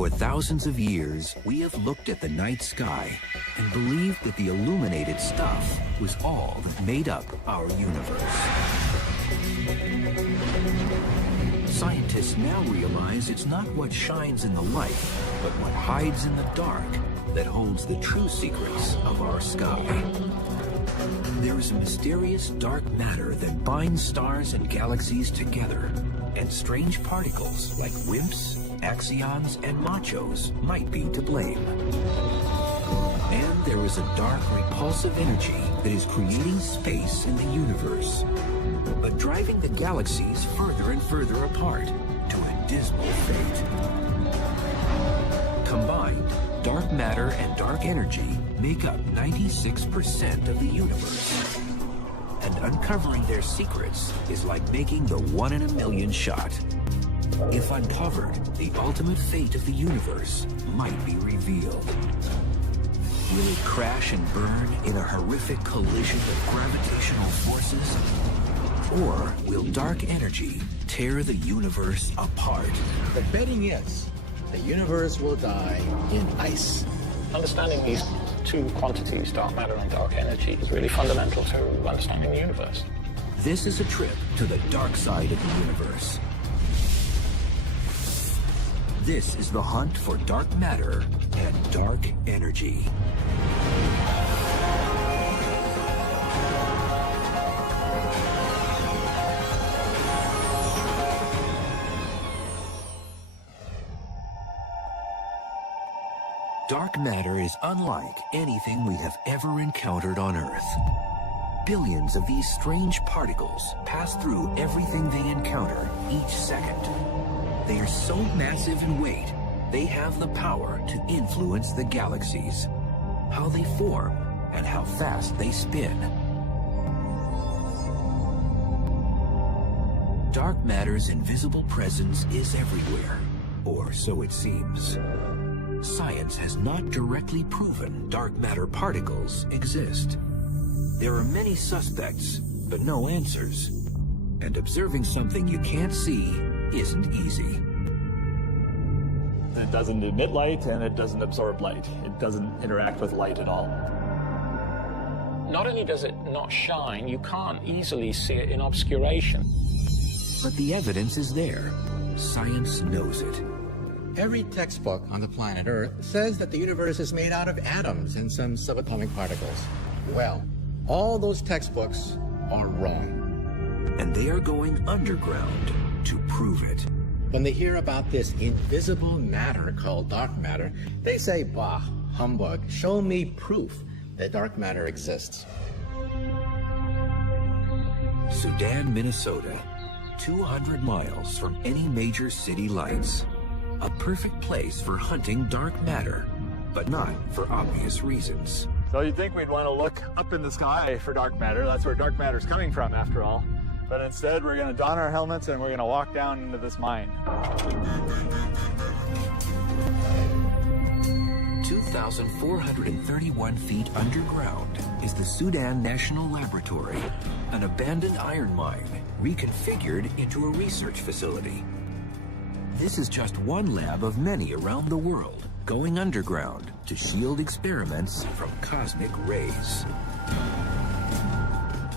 For thousands of years, we have looked at the night sky and believed that the illuminated stuff was all that made up our universe. Scientists now realize it's not what shines in the light, but what hides in the dark that holds the true secrets of our sky. There is a mysterious dark matter that binds stars and galaxies together, and strange particles like WIMPs, axions, and machos might be to blame. And there is a dark, repulsive energy that is creating space in the universe, but driving the galaxies further and further apart to a dismal fate. Combined, dark matter and dark energy make up 96% of the universe. And uncovering their secrets is like making the one-in-a-million shot. If uncovered, the ultimate fate of the universe might be revealed. Will it crash and burn in a horrific collision of gravitational forces? Or will dark energy tear the universe apart? The betting is the universe will die in ice. Understanding these two quantities, dark matter and dark energy, is really fundamental to understanding the universe. This is a trip to the dark side of the universe. This is the hunt for dark matter and dark energy. Dark matter is unlike anything we have ever encountered on Earth. Billions of these strange particles pass through everything they encounter each second. They are so massive in weight, they have the power to influence the galaxies, how they form, and how fast they spin. Dark matter's invisible presence is everywhere, or so it seems. Science has not directly proven dark matter particles exist. There are many suspects, but no answers. And observing something you can't see isn't easy. It doesn't emit light and it doesn't absorb light. It doesn't interact with light at all. Not only does it not shine, you can't easily see it in obscuration. But the evidence is there. Science knows it. Every textbook on the planet Earth says that the universe is made out of atoms and some subatomic particles. Well, all those textbooks are wrong. And they are going underground to prove it. When they hear about this invisible matter called dark matter, they say, bah, humbug, show me proof that dark matter exists. Sudan, Minnesota, 200 miles from any major city lights. A perfect place for hunting dark matter, but not for obvious reasons. So you'd think we'd want to look up in the sky for dark matter. That's where dark matter's coming from, after all. But instead, we're going to don our helmets and we're going to walk down into this mine. 2,431 feet underground is the Sudan National Laboratory, an abandoned iron mine reconfigured into a research facility. This is just one lab of many around the world, going underground to shield experiments from cosmic rays.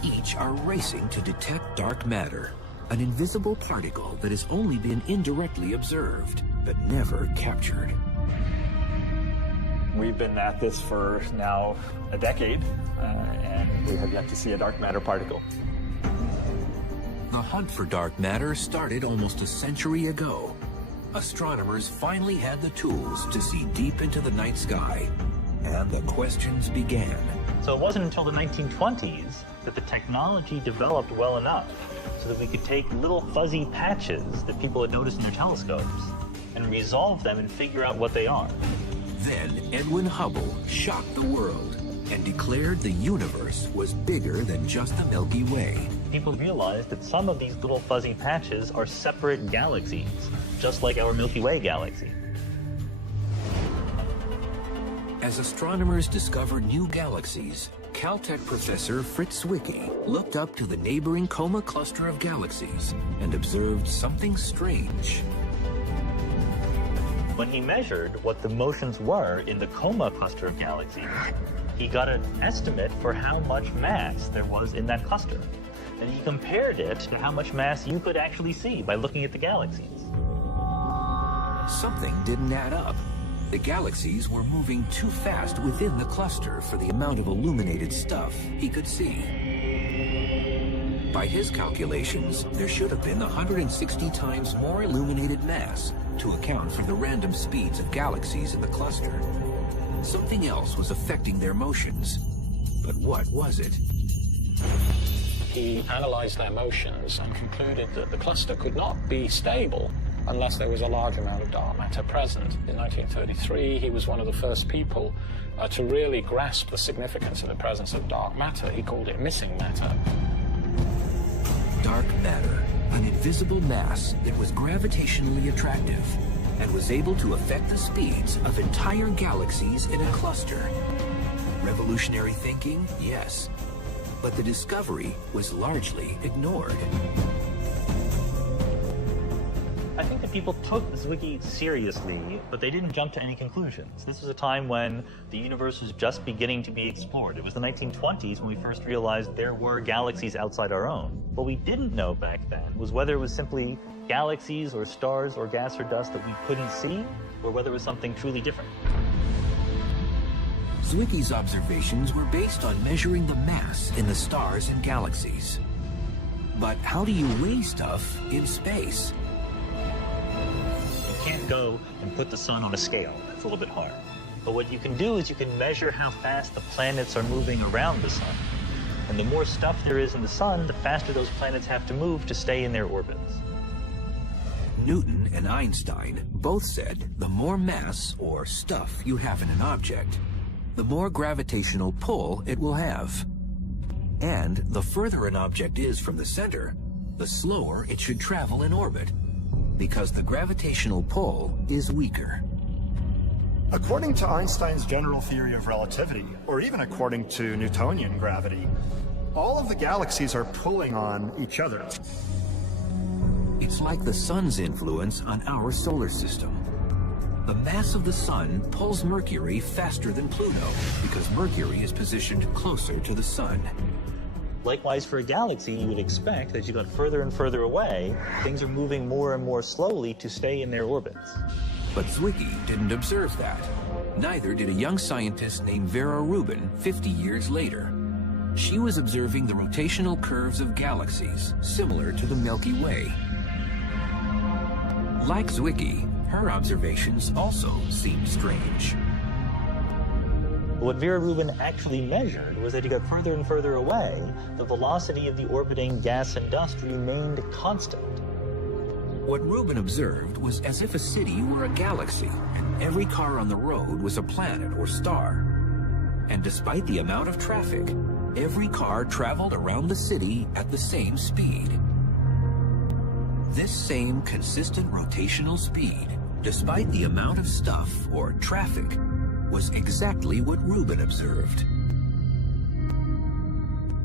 Each are racing to detect dark matter, an invisible particle that has only been indirectly observed, but never captured. We've been at this for now a decade, and we have yet to see a dark matter particle. The hunt for dark matter started almost a century ago. Astronomers finally had the tools to see deep into the night sky, and the questions began. So it wasn't until the 1920s that the technology developed well enough so that we could take little fuzzy patches that people had noticed in their telescopes and resolve them and figure out what they are. Then Edwin Hubble shocked the world and declared the universe was bigger than just the Milky Way. People realized that some of these little fuzzy patches are separate galaxies, just like our Milky Way galaxy. As astronomers discovered new galaxies, Caltech professor Fritz Zwicky looked up to the neighboring Coma cluster of galaxies and observed something strange. When he measured what the motions were in the Coma cluster of galaxies, he got an estimate for how much mass there was in that cluster. And he compared it to how much mass you could actually see by looking at the galaxies. Something didn't add up. The galaxies were moving too fast within the cluster for the amount of illuminated stuff he could see. By his calculations, there should have been 160 times more illuminated mass to account for the random speeds of galaxies in the cluster. Something else was affecting their motions. But what was it? He analyzed their motions and concluded that the cluster could not be stable unless there was a large amount of dark matter present. In 1933, he was one of the first people to really grasp the significance of the presence of dark matter. He called it missing matter. Dark matter, an invisible mass that was gravitationally attractive and was able to affect the speeds of entire galaxies in a cluster. Revolutionary thinking? Yes. But the discovery was largely ignored. I think that people took Zwicky seriously, but they didn't jump to any conclusions. This was a time when the universe was just beginning to be explored. It was the 1920s when we first realized there were galaxies outside our own. What we didn't know back then was whether it was simply galaxies or stars or gas or dust that we couldn't see, or whether it was something truly different. Zwicky's observations were based on measuring the mass in the stars and galaxies. But how do you weigh stuff in space? You can't go and put the sun on a scale. That's a little bit hard. But what you can do is you can measure how fast the planets are moving around the sun. And the more stuff there is in the sun, the faster those planets have to move to stay in their orbits. Newton and Einstein both said the more mass or stuff you have in an object, the more gravitational pull it will have. And the further an object is from the center, the slower it should travel in orbit, because the gravitational pull is weaker. According to Einstein's general theory of relativity, or even according to Newtonian gravity, all of the galaxies are pulling on each other. It's like the sun's influence on our solar system. The mass of the sun pulls Mercury faster than Pluto because Mercury is positioned closer to the sun. Likewise, for a galaxy, you would expect that as you got further and further away, things are moving more and more slowly to stay in their orbits. But Zwicky didn't observe that. Neither did a young scientist named Vera Rubin 50 years later. She was observing the rotational curves of galaxies, similar to the Milky Way. Like Zwicky, her observations also seemed strange. What Vera Rubin actually measured was that as you got further and further away, the velocity of the orbiting gas and dust remained constant. What Rubin observed was as if a city were a galaxy, and every car on the road was a planet or star. And despite the amount of traffic, every car traveled around the city at the same speed. This same consistent rotational speed, despite the amount of stuff or traffic, was exactly what Rubin observed.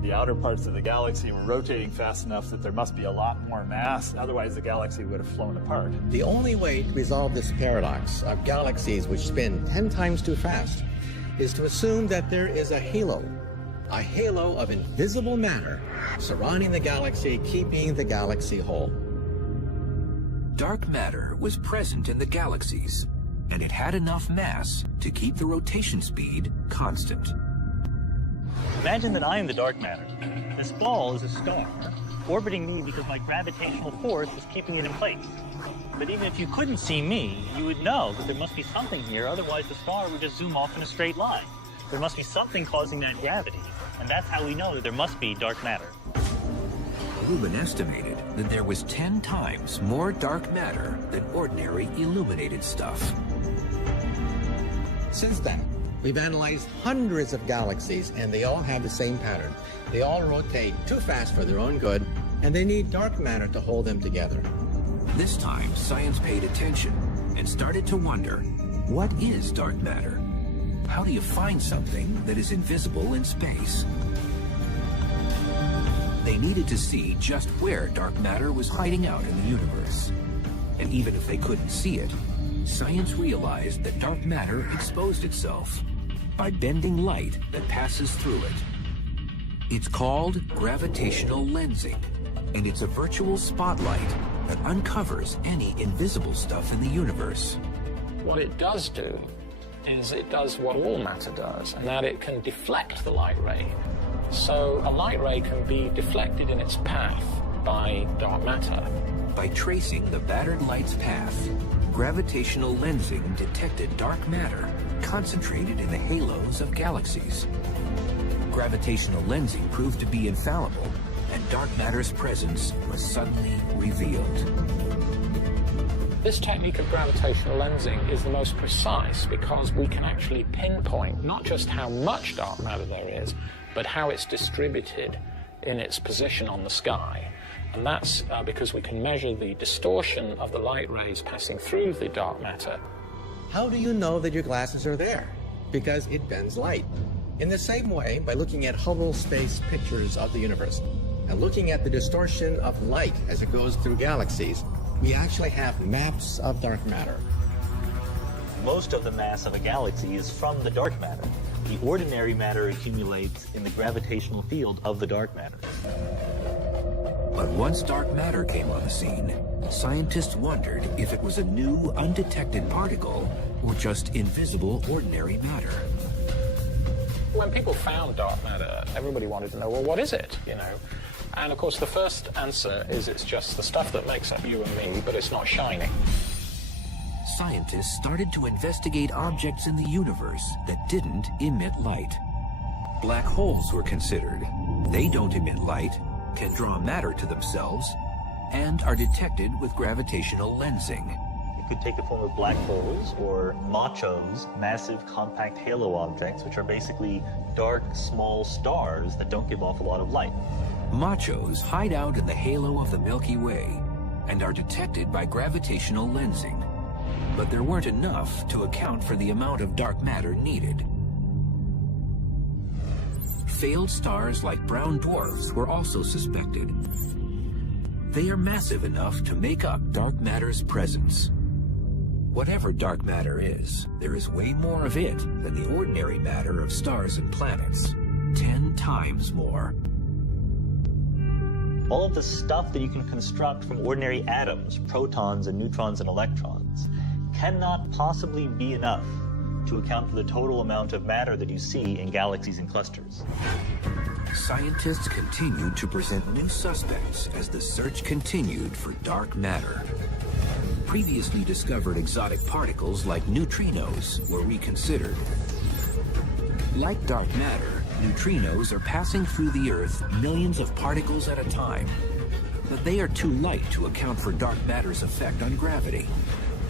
The outer parts of the galaxy were rotating fast enough that there must be a lot more mass, otherwise the galaxy would have flown apart. The only way to resolve this paradox of galaxies which spin 10 times too fast is to assume that there is a halo of invisible matter surrounding the galaxy, keeping the galaxy whole. Dark matter was present in the galaxies, and it had enough mass to keep the rotation speed constant. Imagine that I am the dark matter. This ball is a star, orbiting me because my gravitational force is keeping it in place. But even if you couldn't see me, you would know that there must be something here, otherwise the star would just zoom off in a straight line. There must be something causing that gravity, and that's how we know that there must be dark matter. Rubin estimated that there was 10 times more dark matter than ordinary illuminated stuff. Since then, we've analyzed hundreds of galaxies, and they all have the same pattern. They all rotate too fast for their own good, and they need dark matter to hold them together. This time, science paid attention and started to wonder, what is dark matter? How do you find something that is invisible in space? They needed to see just where dark matter was hiding out in the universe. And even if they couldn't see it, science realized that dark matter exposed itself by bending light that passes through it. It's called gravitational lensing, and it's a virtual spotlight that uncovers any invisible stuff in the universe. What it does do is it does what all matter does, and that it can deflect the light ray. So a light ray can be deflected in its path by dark matter. By tracing the battered light's path, gravitational lensing detected dark matter concentrated in the halos of galaxies. Gravitational lensing proved to be infallible, and dark matter's presence was suddenly revealed. This technique of gravitational lensing is the most precise because we can actually pinpoint not just how much dark matter there is, but how it's distributed in its position on the sky. And that's because we can measure the distortion of the light rays passing through the dark matter. How do you know that your glasses are there? Because it bends light. In the same way, by looking at Hubble space pictures of the universe and looking at the distortion of light as it goes through galaxies, we actually have maps of dark matter. Most of the mass of a galaxy is from the dark matter. The ordinary matter accumulates in the gravitational field of the dark matter. But once dark matter came on the scene, scientists wondered if it was a new, undetected particle or just invisible, ordinary matter. When people found dark matter, everybody wanted to know, well, what is it, And of course, the first answer is it's just the stuff that makes up you and me, but it's not shining. Scientists started to investigate objects in the universe that didn't emit light. Black holes were considered. They don't emit light, can draw matter to themselves, and are detected with gravitational lensing. It could take the form of black holes or machos, massive compact halo objects, which are basically dark, small stars that don't give off a lot of light. Machos hide out in the halo of the Milky Way and are detected by gravitational lensing. But there weren't enough to account for the amount of dark matter needed. Failed stars like brown dwarfs were also suspected. They are massive enough to make up dark matter's presence. Whatever dark matter is, there is way more of it than the ordinary matter of stars and planets. 10 times more. All of the stuff that you can construct from ordinary atoms, protons and neutrons and electrons, cannot possibly be enough to account for the total amount of matter that you see in galaxies and clusters. Scientists continued to present new suspects as the search continued for dark matter. Previously discovered exotic particles like neutrinos were reconsidered. Like dark matter, neutrinos are passing through the Earth millions of particles at a time, but they are too light to account for dark matter's effect on gravity.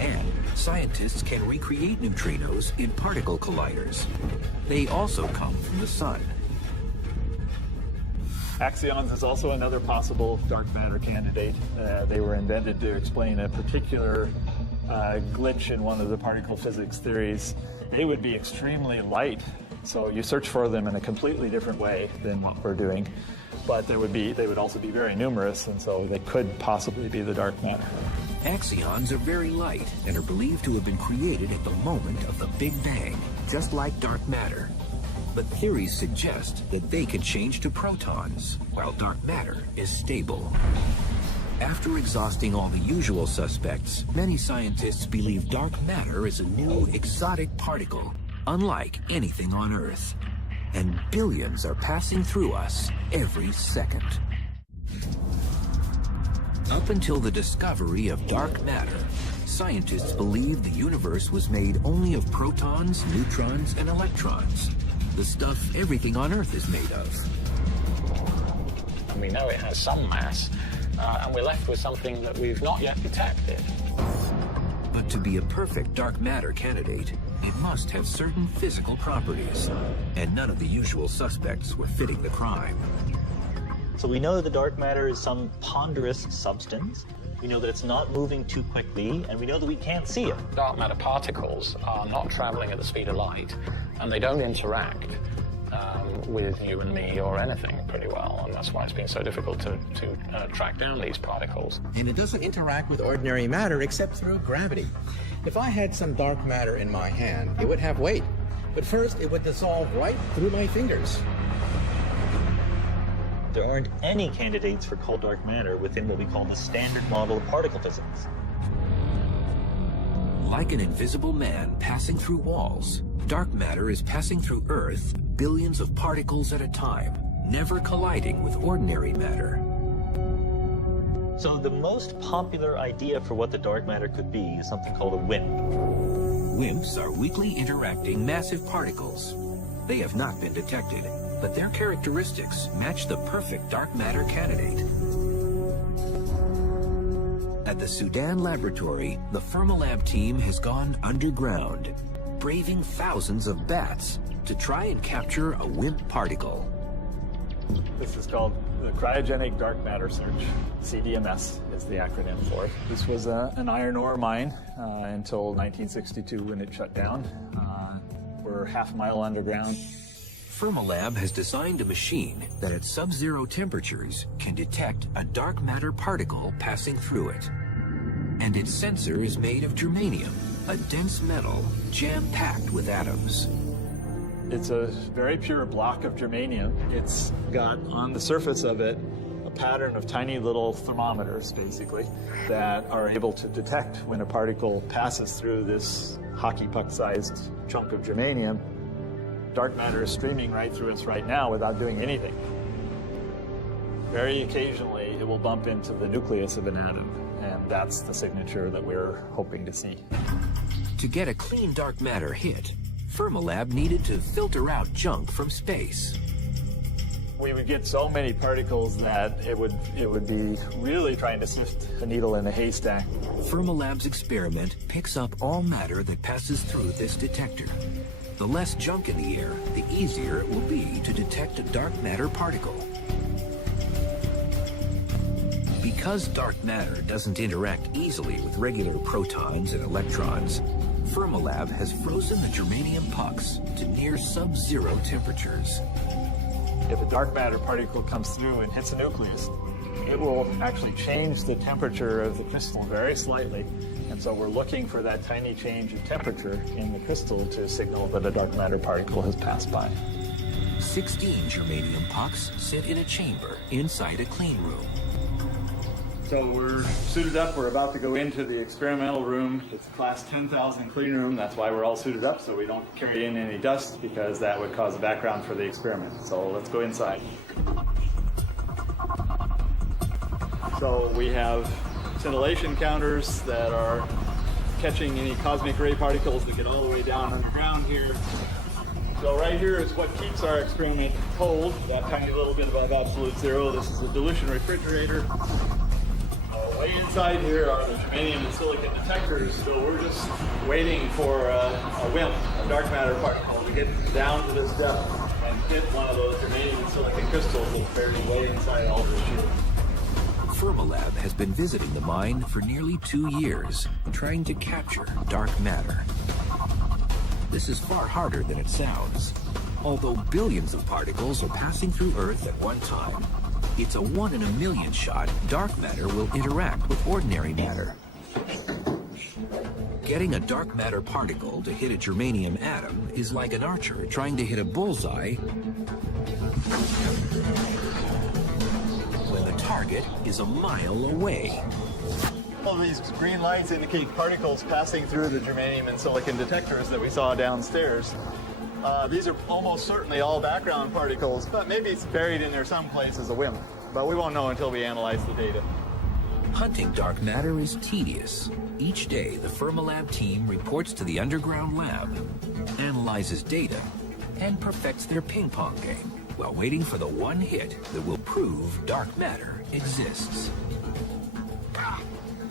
And scientists can recreate neutrinos in particle colliders. They also come from the sun. Axions is also another possible dark matter candidate. They were invented to explain a particular glitch in one of the particle physics theories. They would be extremely light, so you search for them in a completely different way than what we're doing. But they would also be very numerous, and so they could possibly be the dark matter. Axions are very light and are believed to have been created at the moment of the Big Bang, just like dark matter. But theories suggest that they could change to protons, while dark matter is stable. After exhausting all the usual suspects, many scientists believe dark matter is a new exotic particle, unlike anything on Earth. And billions are passing through us every second. Up until the discovery of dark matter, scientists believed the universe was made only of protons, neutrons, and electrons, the stuff everything on Earth is made of. We know it has some mass, and we're left with something that we've not yet detected. But to be a perfect dark matter candidate, it must have certain physical properties, and none of the usual suspects were fitting the crime. So we know that the dark matter is some ponderous substance. We know that it's not moving too quickly, and we know that we can't see it. Dark matter particles are not traveling at the speed of light, and they don't interact with you and me or anything pretty well, and that's why it's been so difficult to track down these particles. And it doesn't interact with ordinary matter except through gravity. If I had some dark matter in my hand, it would have weight. But first, it would dissolve right through my fingers. There aren't any candidates for cold dark matter within what we call the standard model of particle physics. Like an invisible man passing through walls, dark matter is passing through Earth billions of particles at a time, never colliding with ordinary matter. So the most popular idea for what the dark matter could be is something called a WIMP. WIMPs are weakly interacting massive particles. They have not been detected, but their characteristics match the perfect dark matter candidate. At the Sudan laboratory, the Fermilab team has gone underground, braving thousands of bats to try and capture a WIMP particle. This is called the Cryogenic Dark Matter Search. CDMS is the acronym for it. This was an iron ore mine until 1962 when it shut down. We're half a mile underground. Fermilab has designed a machine that at sub-zero temperatures can detect a dark matter particle passing through it. And its sensor is made of germanium, a dense metal jam-packed with atoms. It's a very pure block of germanium. It's got on the surface of it a pattern of tiny little thermometers, basically, that are able to detect when a particle passes through this hockey puck-sized chunk of germanium. Dark matter is streaming right through us right now without doing anything. Very occasionally, it will bump into the nucleus of an atom, and that's the signature that we're hoping to see. To get a clean dark matter hit, Fermilab needed to filter out junk from space. We would get so many particles that it would be really trying to sift a needle in a haystack. Fermilab's experiment picks up all matter that passes through this detector. The less junk in the air, the easier it will be to detect a dark matter particle. Because dark matter doesn't interact easily with regular protons and electrons, Fermilab has frozen the germanium pucks to near sub-zero temperatures. If a dark matter particle comes through and hits a nucleus, it will actually change the temperature of the crystal very slightly. And so we're looking for that tiny change in temperature in the crystal to signal that a dark matter particle has passed by. 16 germanium pucks sit in a chamber inside a clean room. So we're suited up. We're about to go into the experimental room. It's a class 10,000 clean room. That's why we're all suited up, so we don't carry in any dust, because that would cause a background for the experiment. So let's go inside. So we have scintillation counters that are catching any cosmic ray particles that get all the way down underground here. So right here is what keeps our experiment cold, that tiny little bit above absolute zero. This is a dilution refrigerator. Way inside here are the germanium and silicon detectors, so we're just waiting for a WIMP, a dark matter particle, to get down to this depth and hit one of those germanium and silicon crystals that's buried way inside all this shit. Fermilab has been visiting the mine for nearly 2 years, trying to capture dark matter. This is far harder than it sounds. Although billions of particles are passing through Earth at one time, it's a 1 in a million shot dark matter will interact with ordinary matter. Getting a dark matter particle to hit a germanium atom is like an archer trying to hit a bullseye when the target is a mile away. All these green lights indicate particles passing through the germanium and silicon detectors that we saw downstairs. These are almost certainly all background particles, but maybe it's buried in there someplace as a WIMP. But we won't know until we analyze the data. Hunting dark matter is tedious. Each day, the Fermilab team reports to the underground lab, analyzes data, and perfects their ping-pong game while waiting for the one hit that will prove dark matter exists.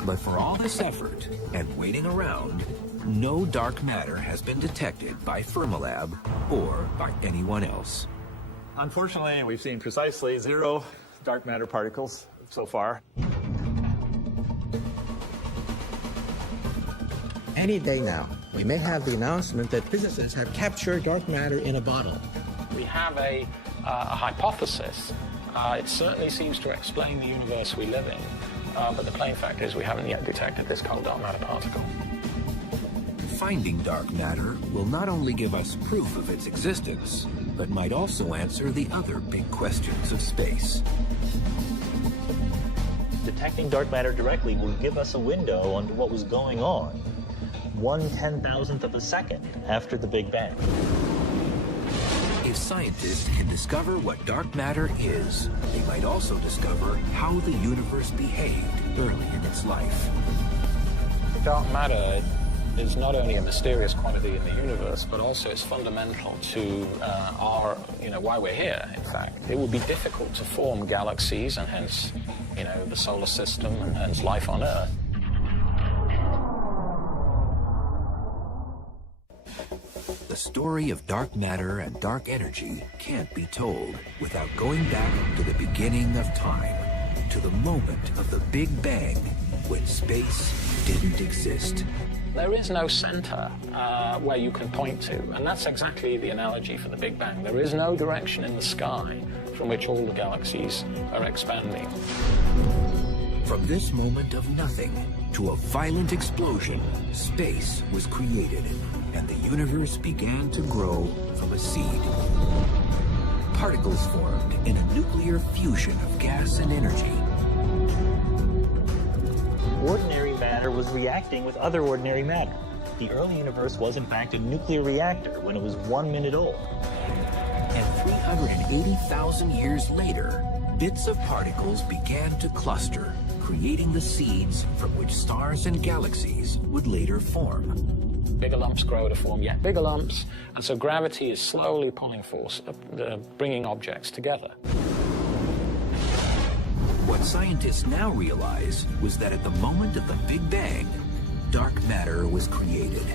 But for all this effort and waiting around, no dark matter has been detected by Fermilab or by anyone else. Unfortunately, we've seen precisely 0 dark matter particles so far. Any day now, we may have the announcement that physicists have captured dark matter in a bottle. We have a hypothesis. It certainly seems to explain the universe we live in, but the plain fact is we haven't yet detected this cold dark matter particle. Finding dark matter will not only give us proof of its existence, but might also answer the other big questions of space. Detecting dark matter directly will give us a window on what was going on 1/10,000th of a second after the Big Bang. If scientists can discover what dark matter is, they might also discover how the universe behaved early in its life. Dark matter is not only a mysterious quantity in the universe, but also it's fundamental to why we're here, in fact. It would be difficult to form galaxies and hence, the solar system and hence life on Earth. The story of dark matter and dark energy can't be told without going back to the beginning of time, to the moment of the Big Bang, when space didn't exist. There is no center where you can point to, and that's exactly the analogy for the Big Bang. There is no direction in the sky from which all the galaxies are expanding. From this moment of nothing to a violent explosion, space was created, and the universe began to grow from a seed. Particles formed in a nuclear fusion of gas and energy. Ordinary matter was reacting with other ordinary matter. The early universe was in fact a nuclear reactor when it was 1 minute old. And 380,000 years later, bits of particles began to cluster, creating the seeds from which stars and galaxies would later form. Bigger lumps grow to form yet bigger lumps, and so gravity is slowly pulling force, bringing objects together. What scientists now realize was that at the moment of the Big Bang, dark matter was created.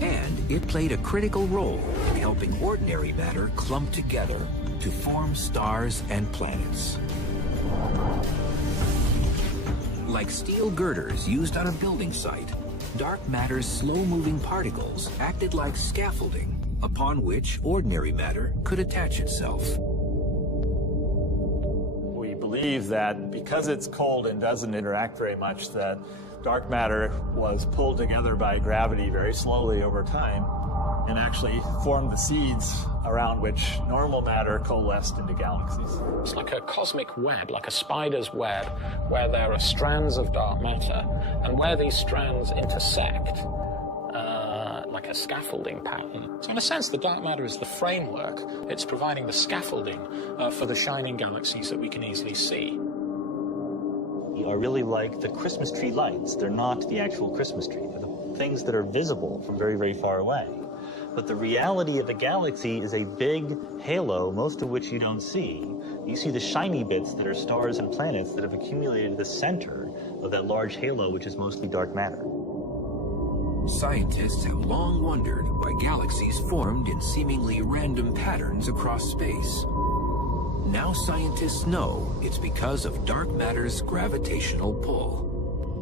And it played a critical role in helping ordinary matter clump together to form stars and planets. Like steel girders used on a building site, dark matter's slow-moving particles acted like scaffolding upon which ordinary matter could attach itself. We believe that because it's cold and doesn't interact very much, that dark matter was pulled together by gravity very slowly over time and actually formed the seeds around which normal matter coalesced into galaxies. It's like a cosmic web, like a spider's web, where there are strands of dark matter, and where these strands intersect, like a scaffolding pattern. So in a sense, the dark matter is the framework. It's providing the scaffolding for the shining galaxies that we can easily see. Are really like the Christmas tree lights. They're not the actual Christmas tree. They're the things that are visible from very, very far away. But the reality of a galaxy is a big halo, most of which you don't see. You see the shiny bits that are stars and planets that have accumulated at the center of that large halo, which is mostly dark matter. Scientists have long wondered why galaxies formed in seemingly random patterns across space. Now scientists know it's because of dark matter's gravitational pull.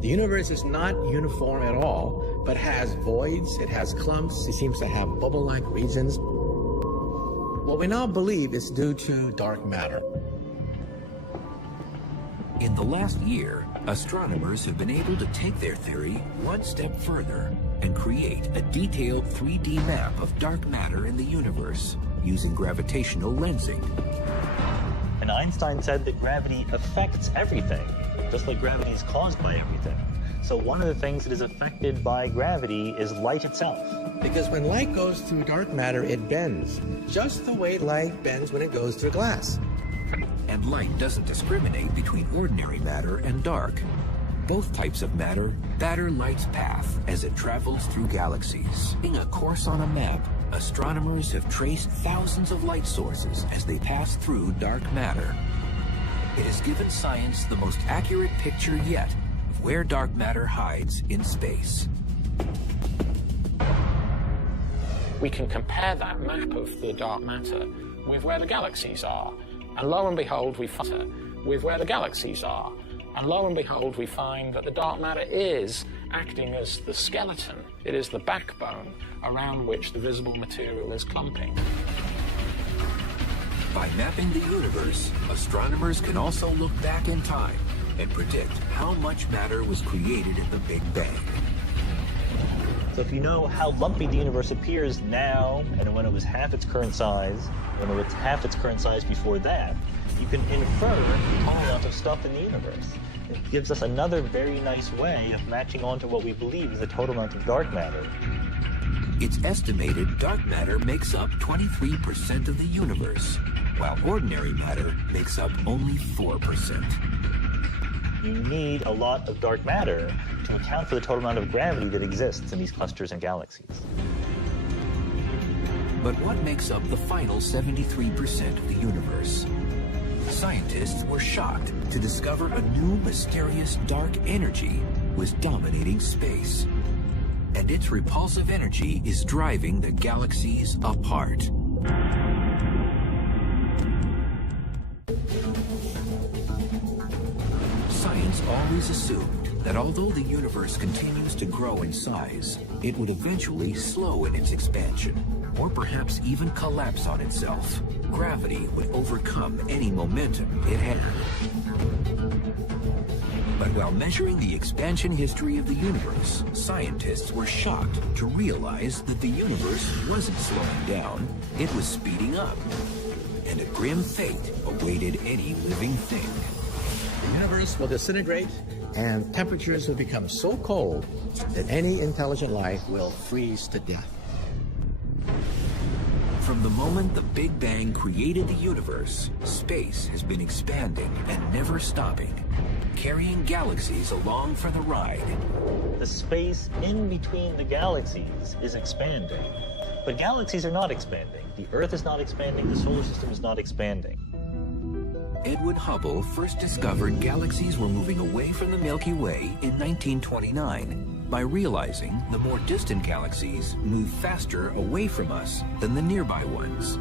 The universe is not uniform at all, but has voids, it has clumps, it seems to have bubble-like regions. What we now believe is due to dark matter. In the last year, astronomers have been able to take their theory one step further and create a detailed 3D map of dark matter in the universe using gravitational lensing. And Einstein said that gravity affects everything, just like gravity is caused by everything. So one of the things that is affected by gravity is light itself. Because when light goes through dark matter, it bends, just the way light bends when it goes through glass. And light doesn't discriminate between ordinary matter and dark. Both types of matter batter light's path as it travels through galaxies. In a course on a map, astronomers have traced thousands of light sources as they pass through dark matter. It has given science the most accurate picture yet of where dark matter hides in space. We can compare that map of the dark matter with where the galaxies are. And lo and behold, we find with where the galaxies are. And lo and behold, we find that the dark matter is acting as the skeleton It is the backbone around which the visible material is clumping. By mapping the universe, astronomers can also look back in time and predict how much matter was created in the Big Bang. So if you know how lumpy the universe appears now, and when it was half its current size, when it was half its current size before that, you can infer the total amount of stuff in the universe. It gives us another very nice way of matching onto what we believe is the total amount of dark matter. It's estimated dark matter makes up 23% of the universe, while ordinary matter makes up only 4%. You need a lot of dark matter to account for the total amount of gravity that exists in these clusters and galaxies. But what makes up the final 73% of the universe? Scientists were shocked to discover a new mysterious dark energy was dominating space. And its repulsive energy is driving the galaxies apart. Science always assumed that although the universe continues to grow in size, it would eventually slow in its expansion, or perhaps even collapse on itself. Gravity would overcome any momentum it had. But while measuring the expansion history of the universe, scientists were shocked to realize that the universe wasn't slowing down, it was speeding up. And a grim fate awaited any living thing. The universe will disintegrate, and temperatures will become so cold that any intelligent life will freeze to death. From the moment the Big Bang created the universe, space has been expanding and never stopping, carrying galaxies along for the ride. The space in between the galaxies is expanding. But galaxies are not expanding. The Earth is not expanding. The solar system is not expanding. Edwin Hubble first discovered galaxies were moving away from the Milky Way in 1929 by realizing the more distant galaxies move faster away from us than the nearby ones.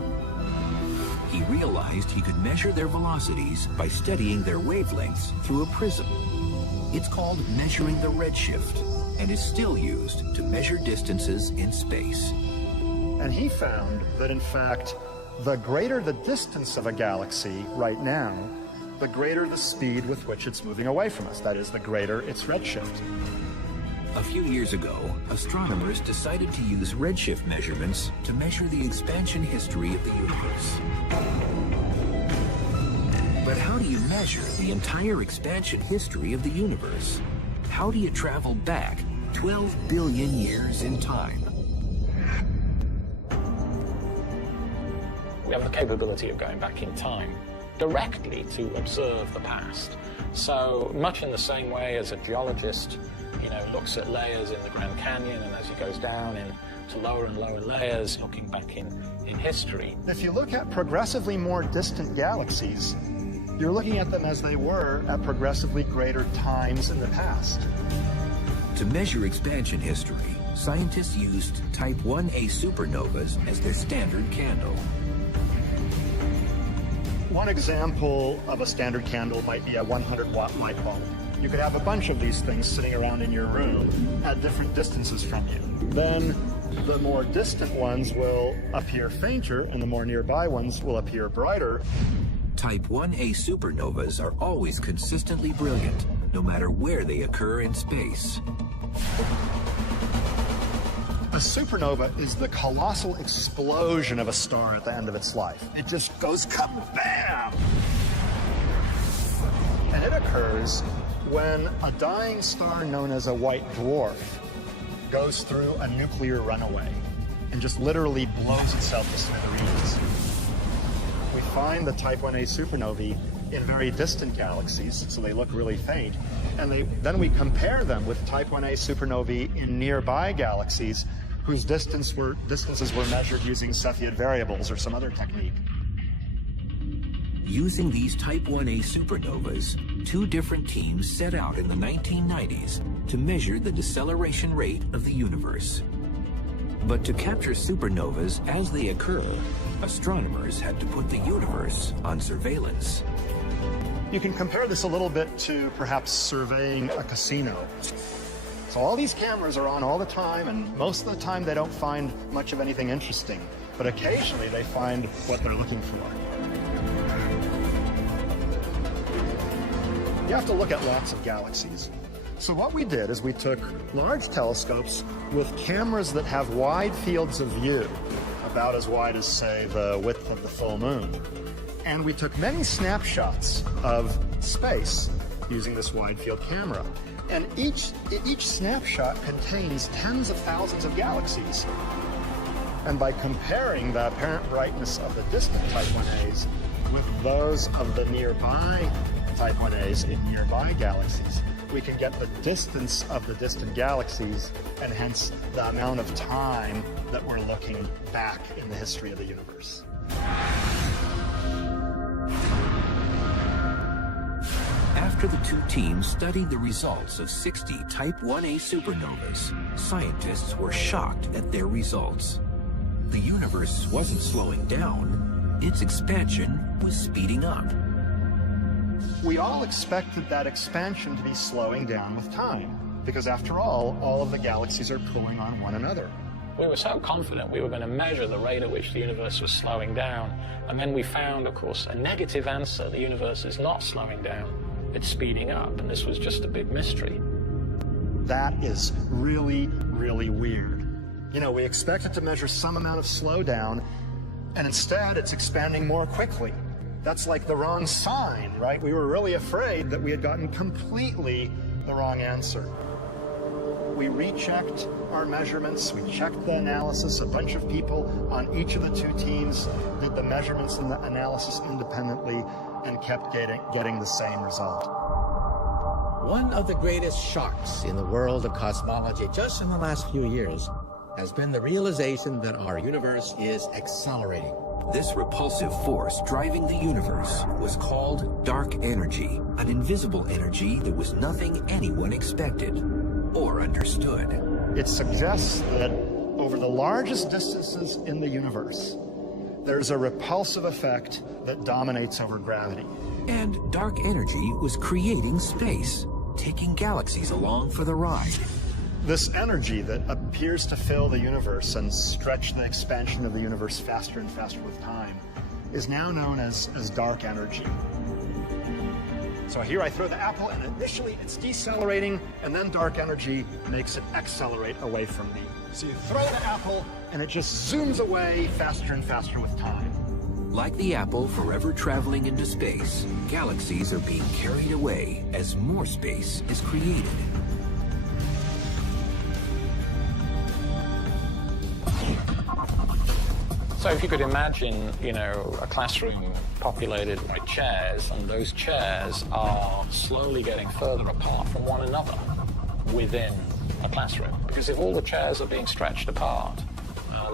He realized he could measure their velocities by studying their wavelengths through a prism. It's called measuring the redshift and is still used to measure distances in space. And he found that, in fact, the greater the distance of a galaxy right now, the greater the speed with which it's moving away from us. That is, the greater its redshift. A few years ago, astronomers decided to use redshift measurements to measure the expansion history of the universe. But how do you measure the entire expansion history of the universe? How do you travel back 12 billion years in time? We have the capability of going back in time directly to observe the past. So much in the same way as a geologist, looks at layers in the Grand Canyon, and as he goes down into lower and lower layers, looking back in history. If you look at progressively more distant galaxies, you're looking at them as they were at progressively greater times in the past. To measure expansion history, scientists used Type 1a supernovas as their standard candle. One example of a standard candle might be a 100-watt light bulb. You could have a bunch of these things sitting around in your room at different distances from you. Then the more distant ones will appear fainter, and the more nearby ones will appear brighter. Type 1a supernovas are always consistently brilliant, no matter where they occur in space. A supernova is the colossal explosion of a star at the end of its life. It just goes kabam! And it occurs when a dying star known as a white dwarf goes through a nuclear runaway and just literally blows itself to smithereens. We find the Type 1a supernovae in very distant galaxies, so they look really faint, and then we compare them with Type 1a supernovae in nearby galaxies whose distances were measured using Cepheid variables or some other technique. Using these Type 1a supernovas, two different teams set out in the 1990s to measure the deceleration rate of the universe. But to capture supernovas as they occur, astronomers had to put the universe on surveillance. You can compare this a little bit to perhaps surveying a casino. So all these cameras are on all the time, and most of the time they don't find much of anything interesting. But occasionally they find what they're looking for. You have to look at lots of galaxies. So what we did is we took large telescopes with cameras that have wide fields of view, about as wide as, say, the width of the full moon. And we took many snapshots of space using this wide field camera. And each snapshot contains tens of thousands of galaxies. And by comparing the apparent brightness of the distant Type 1As with those of the nearby Type 1As in nearby galaxies, we can get the distance of the distant galaxies and hence the amount of time that we're looking back in the history of the universe. After the two teams studied the results of 60 Type 1A supernovas, scientists were shocked at their results. The universe wasn't slowing down, its expansion was speeding up. We all expected that expansion to be slowing down with time, because after all of the galaxies are pulling on one another. We were so confident we were going to measure the rate at which the universe was slowing down, and then we found, of course, a negative answer. The universe is not slowing down, it's speeding up, and this was just a big mystery. That is really, really weird. You know, we expected to measure some amount of slowdown, and instead it's expanding more quickly. That's like the wrong sign, right? We were really afraid that we had gotten completely the wrong answer. We rechecked our measurements, we checked the analysis. A bunch of people on each of the two teams did the measurements and the analysis independently and kept getting the same result. One of the greatest shocks in the world of cosmology just in the last few years has been the realization that our universe is accelerating. This repulsive force driving the universe was called dark energy, an invisible energy that was nothing anyone expected or understood. It suggests that over the largest distances in the universe, there's a repulsive effect that dominates over gravity. And dark energy was creating space, taking galaxies along for the ride. This energy that appears to fill the universe and stretch the expansion of the universe faster and faster with time is now known as dark energy. So here I throw the apple, and initially it's decelerating, and then dark energy makes it accelerate away from me. So you throw the apple, and it just zooms away faster and faster with time. Like the apple forever traveling into space, galaxies are being carried away as more space is created. So if you could imagine, a classroom populated by chairs, and those chairs are slowly getting further apart from one another within a classroom. Because if all the chairs are being stretched apart,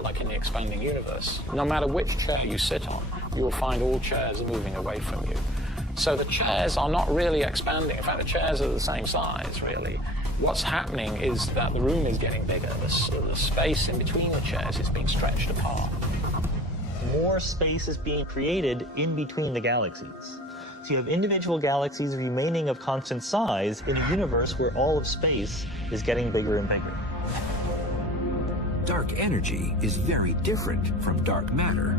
like in the expanding universe, no matter which chair you sit on, you will find all chairs are moving away from you. So the chairs are not really expanding. In fact, the chairs are the same size, really. What's happening is that the room is getting bigger. The space in between the chairs is being stretched apart. More space is being created in between the galaxies. So you have individual galaxies remaining of constant size in a universe where all of space is getting bigger and bigger. Dark energy is very different from dark matter.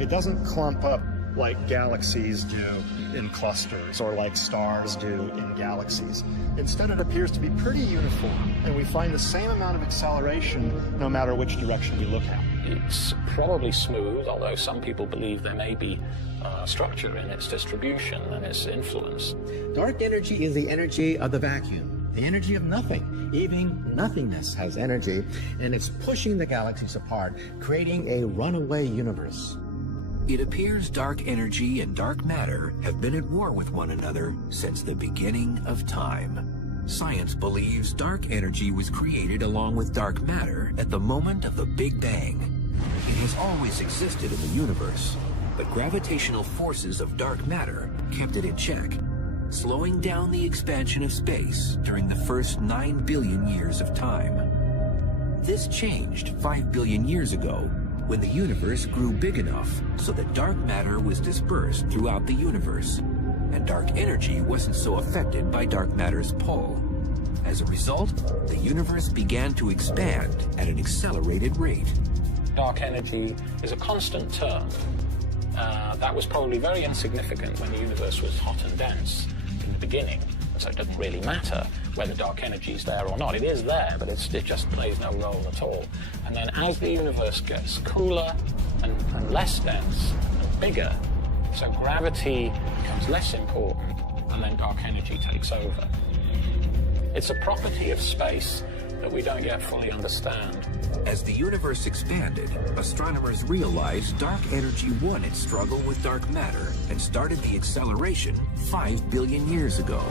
It doesn't clump up like galaxies do in clusters or like stars do in galaxies. Instead, it appears to be pretty uniform, and we find the same amount of acceleration no matter which direction we look at. It's probably smooth, although some people believe there may be structure in its distribution and its influence. Dark energy is the energy of the vacuum, the energy of nothing. Even nothingness has energy, and it's pushing the galaxies apart, creating a runaway universe. It appears dark energy and dark matter have been at war with one another since the beginning of time. Science believes dark energy was created along with dark matter at the moment of the Big Bang. It has always existed in the universe, but gravitational forces of dark matter kept it in check, slowing down the expansion of space during the first 9 billion years of time. This changed 5 billion years ago when the universe grew big enough so that dark matter was dispersed throughout the universe, and dark energy wasn't so affected by dark matter's pull. As a result, the universe began to expand at an accelerated rate. Dark energy is a constant term. That was probably very insignificant when the universe was hot and dense in the beginning. So it doesn't really matter whether dark energy is there or not. It is there, but it just plays no role at all. And then as the universe gets cooler and less dense and bigger, so gravity becomes less important, and then dark energy takes over. It's a property of space that we don't yet fully understand. As the universe expanded, astronomers realized dark energy won its struggle with dark matter and started the acceleration 5 billion years ago.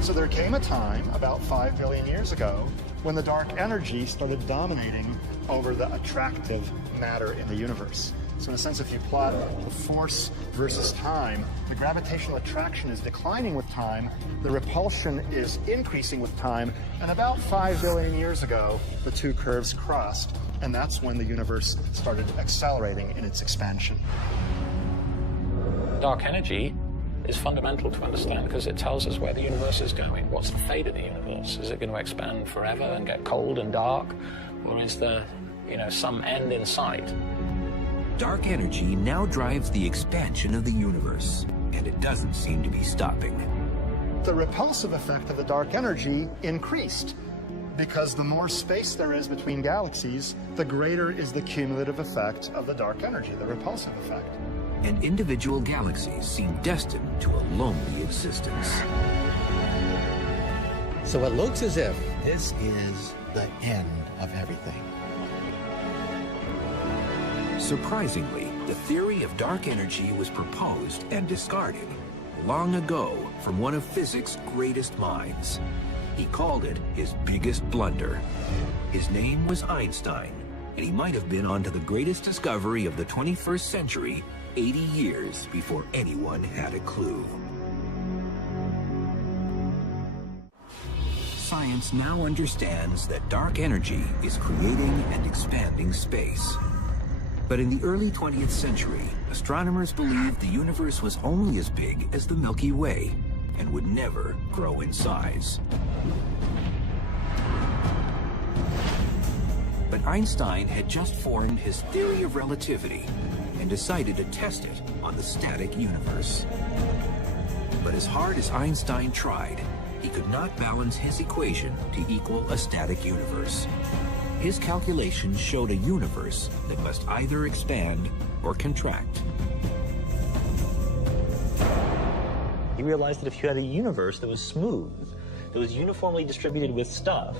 So there came a time, about 5 billion years ago, when the dark energy started dominating over the attractive matter in the universe. So in a sense, if you plot the force versus time, the gravitational attraction is declining with time, the repulsion is increasing with time, and about 5 billion years ago, the two curves crossed, and that's when the universe started accelerating in its expansion. Dark energy is fundamental to understand because it tells us where the universe is going. What's the fate of the universe? Is it going to expand forever and get cold and dark? Or is there, some end in sight? Dark energy now drives the expansion of the universe, and it doesn't seem to be stopping. The repulsive effect of the dark energy increased because the more space there is between galaxies, the greater is the cumulative effect of the dark energy, the repulsive effect. And individual galaxies seem destined to a lonely existence. So it looks as if this is the end of everything. Surprisingly, the theory of dark energy was proposed and discarded long ago from one of physics' greatest minds. He called it his biggest blunder. His name was Einstein, and he might have been onto the greatest discovery of the 21st century 80 years before anyone had a clue. Science now understands that dark energy is creating and expanding space. But in the early 20th century, astronomers believed the universe was only as big as the Milky Way and would never grow in size. But Einstein had just formed his theory of relativity and decided to test it on the static universe. But as hard as Einstein tried, he could not balance his equation to equal a static universe. His calculations showed a universe that must either expand or contract. He realized that if you had a universe that was smooth, that was uniformly distributed with stuff,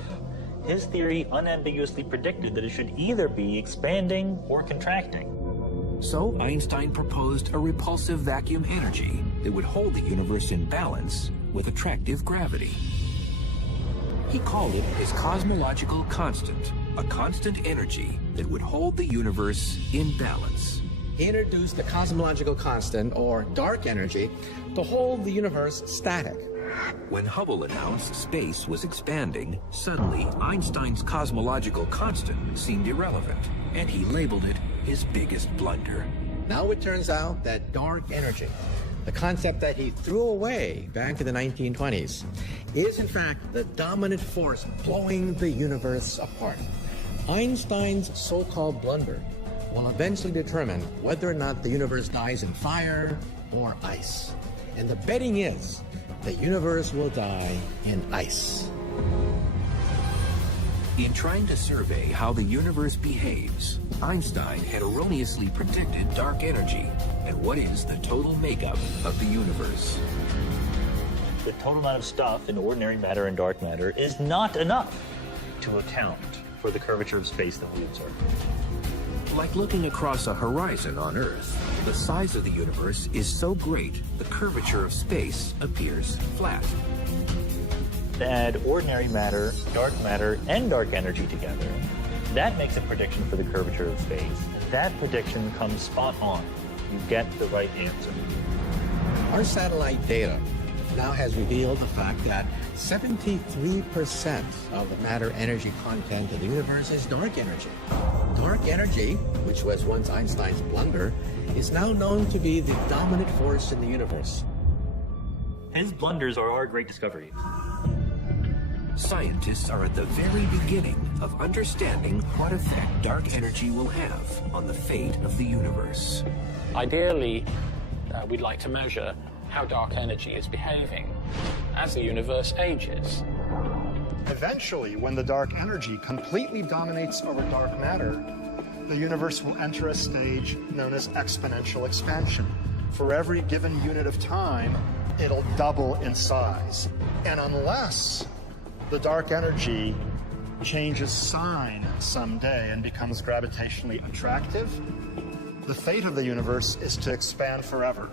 his theory unambiguously predicted that it should either be expanding or contracting. So Einstein proposed a repulsive vacuum energy that would hold the universe in balance with attractive gravity. He called it his cosmological constant, a constant energy that would hold the universe in balance. He introduced the cosmological constant, or dark energy, to hold the universe static. When Hubble announced space was expanding, suddenly Einstein's cosmological constant seemed irrelevant, and he labeled it his biggest blunder. Now it turns out that dark energy, the concept that he threw away back in the 1920s, is in fact the dominant force blowing the universe apart. Einstein's so-called blunder will eventually determine whether or not the universe dies in fire or ice. And the betting is the universe will die in ice. In trying to survey how the universe behaves, Einstein had erroneously predicted dark energy and what is the total makeup of the universe. The total amount of stuff in ordinary matter and dark matter is not enough to account for the curvature of space that we observe. Like looking across a horizon on Earth, the size of the universe is so great the curvature of space appears flat. To add ordinary matter, and dark energy together, that makes a prediction for the curvature of space. That prediction comes spot on. You get the right answer. Our satellite data now has revealed the fact that 73% of the matter-energy content of the universe is dark energy. Dark energy, which was once Einstein's blunder, is now known to be the dominant force in the universe. His blunders are our great discoveries. Scientists are at the very beginning of understanding what effect dark energy will have on the fate of the universe. Ideally, we'd like to measure how dark energy is behaving as the universe ages. Eventually, when the dark energy completely dominates over dark matter, the universe will enter a stage known as exponential expansion. For every given unit of time, it'll double in size. And unless the dark energy changes sign someday and becomes gravitationally attractive, the fate of the universe is to expand forever,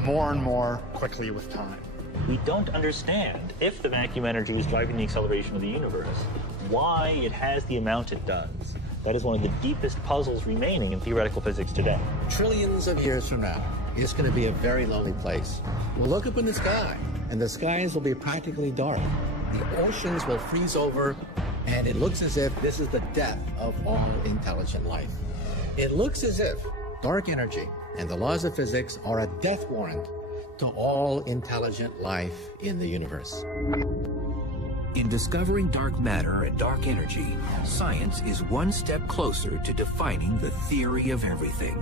more and more quickly with time. We don't understand, if the vacuum energy is driving the acceleration of the universe, why it has the amount it does. That is one of the deepest puzzles remaining in theoretical physics today. Trillions of years from now, it's going to be a very lonely place. We'll look up in the sky, and the skies will be practically dark. The oceans will freeze over, and it looks as if this is the death of all intelligent life. It looks as if dark energy and the laws of physics are a death warrant to all intelligent life in the universe. In discovering dark matter and dark energy, science is one step closer to defining the theory of everything.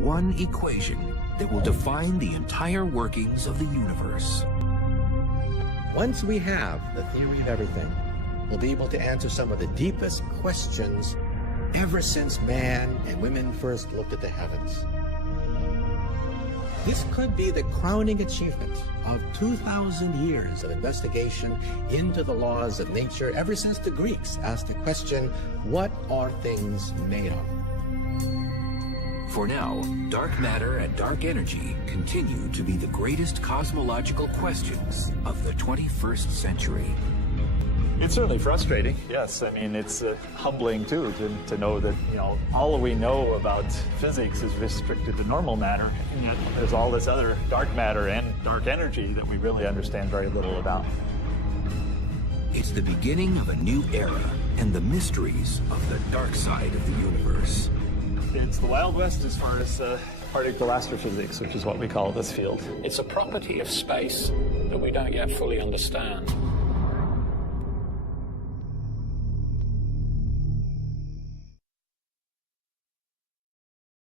One equation that will define the entire workings of the universe. Once we have the theory of everything, we'll be able to answer some of the deepest questions ever since man and women first looked at the heavens. This could be the crowning achievement of 2,000 years of investigation into the laws of nature ever since the Greeks asked the question, what are things made of? For now, dark matter and dark energy continue to be the greatest cosmological questions of the 21st century. It's certainly frustrating, yes. I mean, it's humbling, too, to know that, all we know about physics is restricted to normal matter, and yet there's all this other dark matter and dark energy that we really understand very little about. It's the beginning of a new era and the mysteries of the dark side of the universe. It's the Wild West as far as particle astrophysics, which is what we call this field. It's a property of space that we don't yet fully understand.